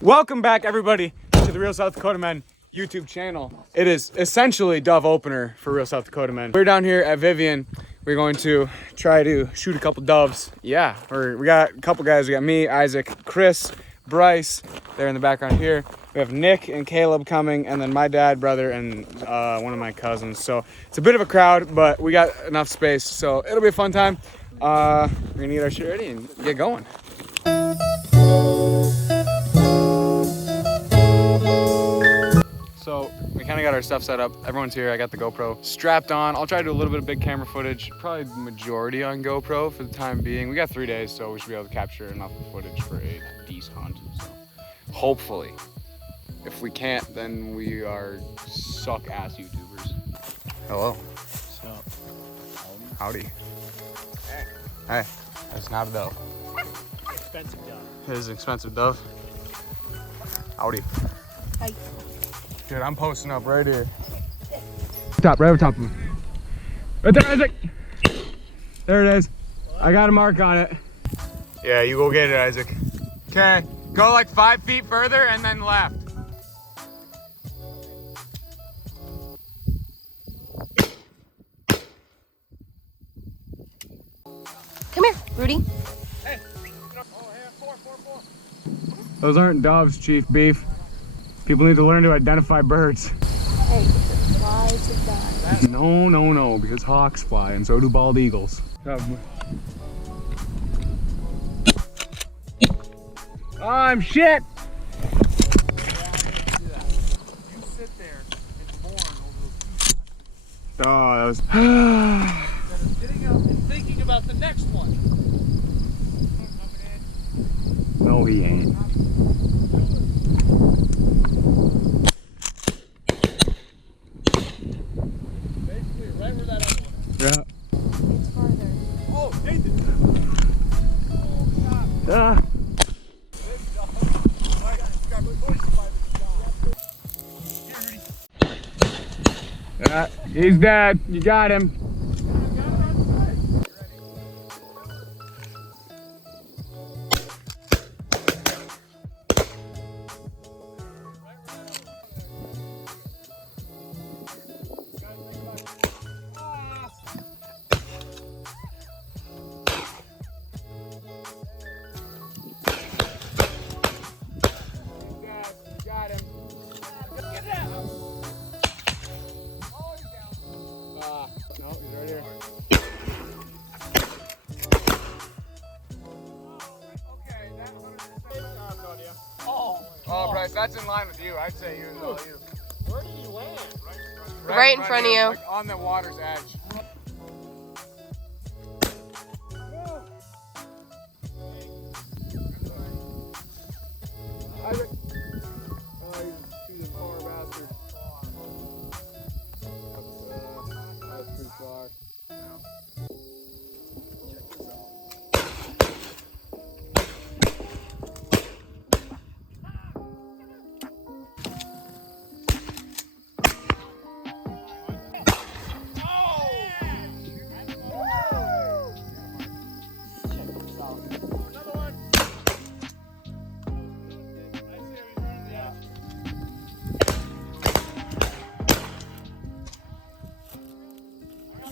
Welcome back, everybody, to the Real South Dakota Men YouTube channel. It is essentially dove opener for Real South Dakota Men. We're down here at Vivian. We're going to try to shoot a couple doves. Yeah, we got a couple guys. We got me, Isaac, Chris, Bryce. They're in the background here. We have Nick and Caleb coming, and then my dad, brother, and one of my cousins. So it's a bit of a crowd, but we got enough space, so it'll be a fun time. We're gonna get our shit ready and get going. So we kind of got our stuff set up. Everyone's here. I got the GoPro strapped on. I'll try to do a little bit of big camera footage, probably the majority on GoPro for the time being. We got 3 days, so we should be able to capture enough footage for a decent hunt. So hopefully, if we can't, then we are suck-ass YouTubers. Hello. So, howdy. Hey. Hey, that's not a dove. Expensive dove. It is an expensive dove. Howdy. Hi. Dude, I'm posting up right here. Top, right over top of him. Right there, Isaac. There it is. I got a mark on it. Yeah, you go get it, Isaac. Okay, go like 5 feet further and then left. Come here, Rudy. Hey. Four. Those aren't doves, Chief Beef. People need to learn to identify birds. Hey, the flies have died. No, because hawks fly and so do bald eagles. I'm shit! You sit there and mourn over Oh, that was... instead of getting up and thinking about the next one. No, he ain't. Basically, right where that other one is. Yeah. It's farther. Oh, Nathan! Oh, God. This dog. Oh, I got pushed by this dog. Yeah, he's dead. You got him. No, he's right here. Okay, that 100%. Oh, Bryce, that's in line with you. I'd say you as well, you. Where did he land? Right in front of you. Like on the water's edge. Isaac. Oh, he's a poor bastard. That's pretty far.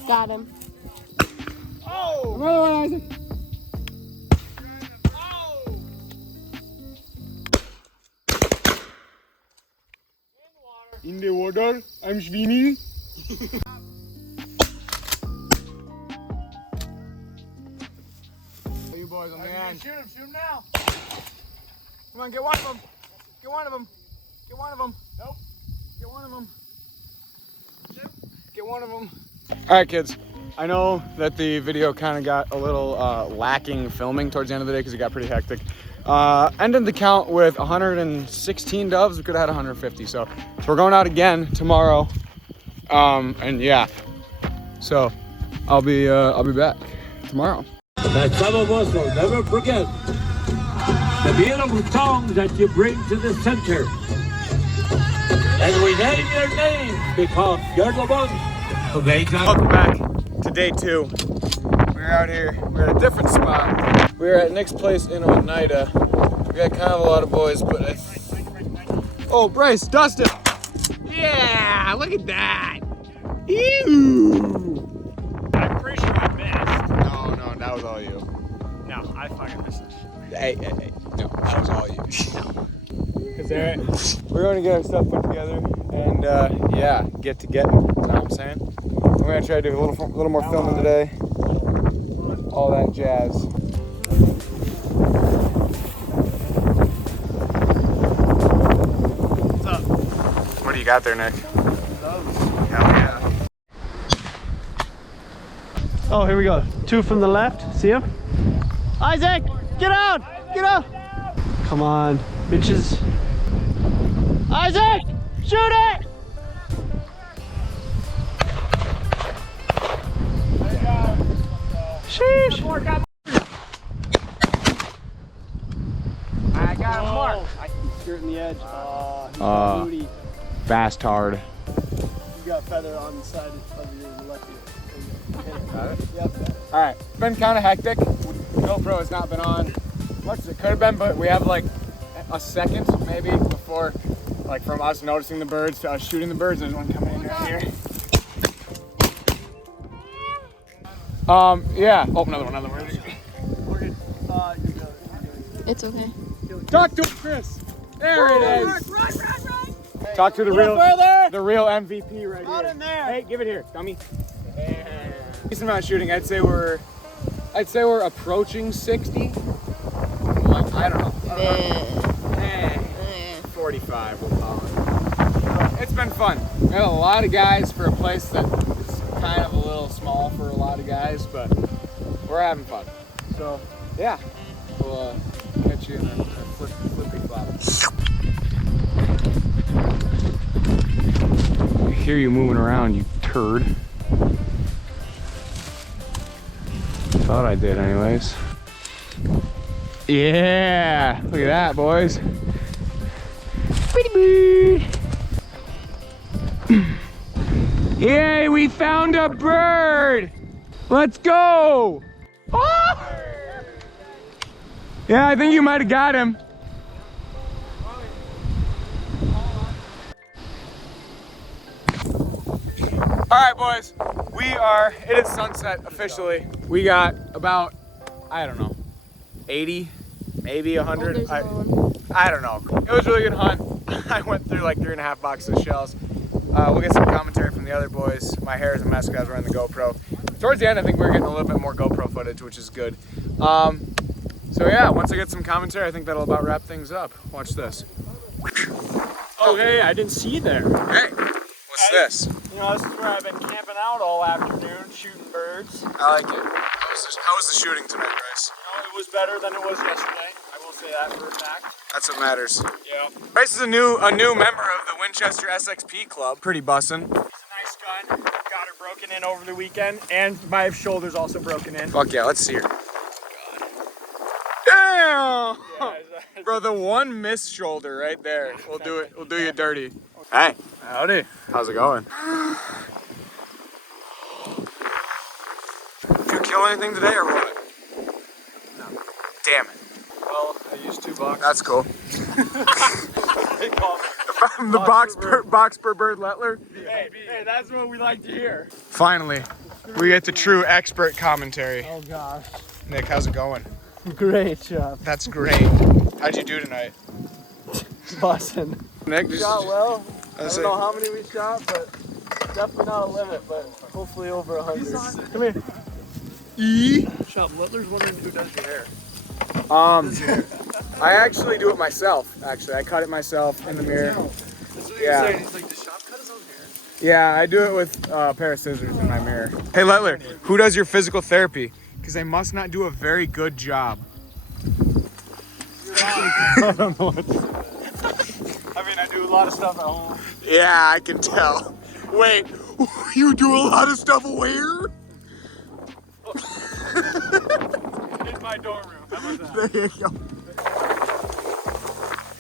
Got him. Oh! Another one, Isaac. Oh! In the water, I'm swimming. You boys on the end. Shoot him now. Come on, get one of them. Get one of them. Get one of them. Nope. Get one of them. Get one of them. All right, kids. I know that the video kind of got a little lacking filming towards the end of the day because it got pretty hectic. Ended the count with 116 doves. We could have had 150. So we're going out again tomorrow. And yeah, so I'll be back tomorrow. That some of us will never forget the beautiful songs that you bring to the center. And we name your name because you're the one who made that. Welcome back to day 2. We're out here. We're at a different spot. we're at Nick's place in Oneida. We got kind of a lot of boys, but oh, Bryce, Dustin! Yeah, look at that! Ew! I'm pretty sure I missed. No, that was all you. No, I fucking missed it. Hey, no, that was all you. We're going to get our stuff put together and yeah, get to getting. You know what I'm saying? We're going to try to do a little more filming today. All that jazz. What's up? What do you got there, Nick? Hell yeah. Oh, here we go. 2 from the left. See him? Isaac, get out! Get out! Come on, bitches. Isaac, shoot it! Sheesh. I got him marked. I keep skirting the edge. Booty. Fast hard. You got feather on the side of your left ear. Got it? Yep. All right, it's been kind of hectic. GoPro has not been on much as it could have been, but we have like a second maybe before, like from us noticing the birds to us shooting the birds. There's one coming in right here. Yeah. Oh, another one. We're good. You're good. It's okay. Talk to Chris. There it is. Run! Talk to the real MVP right Out here. in there. Hey, give it here, dummy. Decent amount of shooting. I'd say we're approaching 60. I don't know. 45 we'll call it. It's been fun. We have a lot of guys for a place that is kind of a little small for a lot of guys, but we're having fun. So yeah, we'll catch you in a flippy flop. I hear you moving around, you turd. Thought I did anyways. Yeah, look at that, boys. Pretty bird. Yay, we found a bird. Let's go. Oh! Yeah, I think you might have got him. All right, boys, it is sunset officially. We got about, I don't know, 80, maybe 100. I don't know. It was a really good hunt. I went through like 3.5 boxes of shells. We'll get some commentary from the other boys. My hair is a mess because I was wearing the GoPro. Towards the end, I think we're getting a little bit more GoPro footage, which is good. So yeah, once I get some commentary, I think that'll about wrap things up. Watch this. Oh, hey, I didn't see you there. Hey, what's this? You know, this is where I've been camping out all afternoon, shooting birds. I like it. How was the shooting tonight, Bryce? You know, it was better than it was yesterday. I will say that for a fact. That's what matters. Yeah. Bryce is a new member of the Winchester SXP Club. Pretty bussin'. It's a nice gun. Got her broken in over the weekend, and my shoulder's also broken in. Fuck yeah, let's see her. Damn! Yeah, Bro, the one missed shoulder right there. We'll do it. We'll do you dirty. Hey. howdy. How's it going? Did you kill anything today or what? No. Damn it. Well, I used 2 boxes. That's cool. They call me. The box per bird Lettler. Hey, that's what we like to hear. Finally, we get the true expert commentary. Oh gosh. Nick, how's it going? Great job. That's great. How'd you do tonight? Bussin'. Nick, just Shot well. I That's don't it. know how many we shot, but definitely not a limit, but hopefully over 100. Come here. Shop Littler's wondering who does your hair. I actually do it myself. Actually, I cut it myself in the mirror. That's what Yeah. saying. He's like, does Shop cut his own hair? Yeah, I do it with a pair of scissors in my mirror. Hey, Lettler, who does your physical therapy? Because I must not do a very good job. I don't know what to say. I mean, I do a lot of stuff at home. Yeah, I can tell. Wait, you do a lot of stuff where? In my dorm room. How about that? There you go.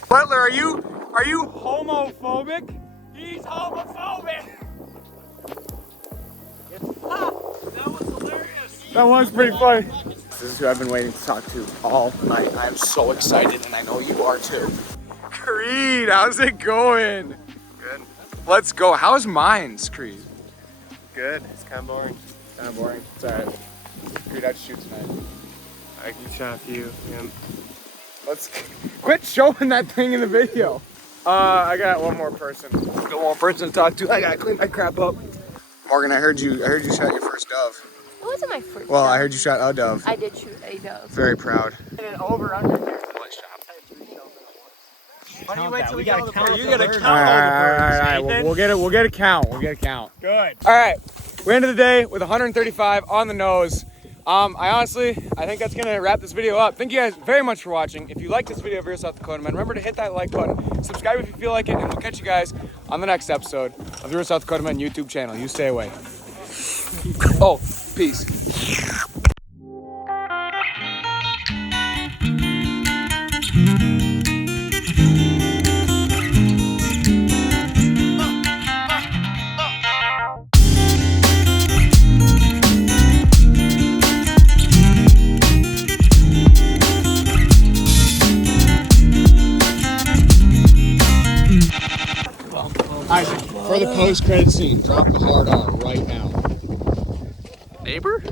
Butler, are you homophobic? He's homophobic! That was hilarious. That was pretty funny. This is who I've been waiting to talk to all night. I am so excited, and I know you are too. Creed, how's it going? Good. Let's go. How's mines, Creed? Good. It's kind of boring. Kind of boring. It's alright. Creed, how'd you shoot tonight? I can shot a few. Yeah. Let's quit showing that thing in the video. I got one more person. Got one more person to talk to. I gotta clean my crap up. Morgan, I heard you shot your first dove. It wasn't my first Well, dove. I heard you shot a dove. I did shoot a dove. Very proud. And then over under here. Why do you wait till we get all the birds? You gotta count all the birds. We'll get a count. We'll get a count. Good. All right, we ended the day with 135 on the nose. I think that's gonna wrap this video up. Thank you guys very much for watching. If you like this video of Real South Dakota Men, remember to hit that like button, subscribe if you feel like it, and we'll catch you guys on the next episode of the Real South Dakota Men YouTube channel. You stay away. Oh, peace. Isaac, for the post-credit scene, drop the hard R right now. Neighbor?